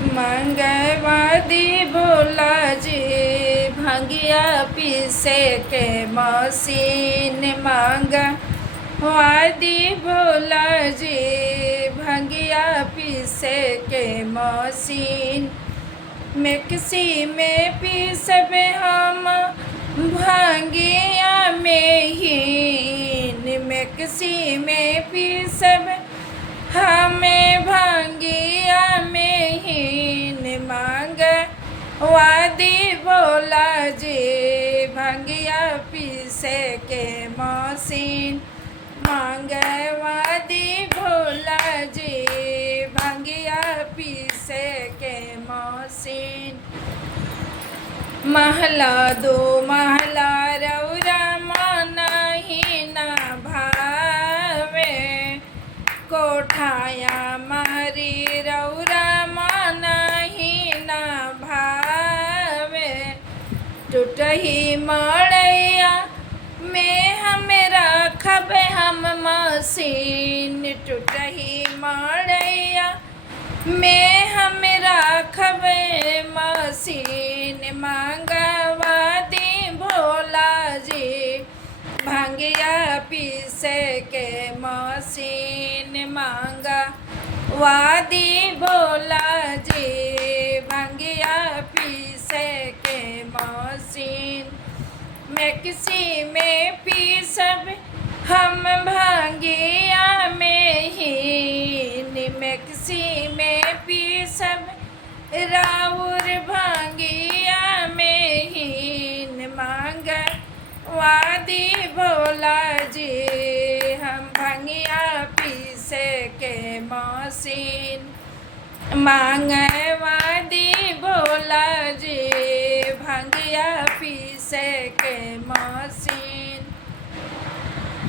मंगवादी भोला जी भंगिया पीसे के मशीन। मंगवादी भोला जी भंगिया पीसे के मशीन। मिक्सी में पीसब हम भंगिया में हीन। मिक्सी में पीसब हमें भंगिया में हीन। मंगवादी भोला जी भंगिया पीसे के मशीन। मंगवादी भोला जी भंगिया पीसे के मशीन। महला दो महला रौरा मनहि न भावे। कोठाया मारी रौरा मनहि न भावे। टूटही मड़ैया में हमें रखब हम मशीन। टूटही मड़ैया में हमें रखब मशीन। मंगवादी भोला जी भंगिया पीसे के मशीन। मंगवादी भोला जी भंगिया पीसे के मशीन। मिक्सी में पीसब हम भंगिया में हीन। मिक्सी में पीसब राउर भंगिया में हीन। मंगवादी भोला जी हम भंगिया पीसे के मशीन।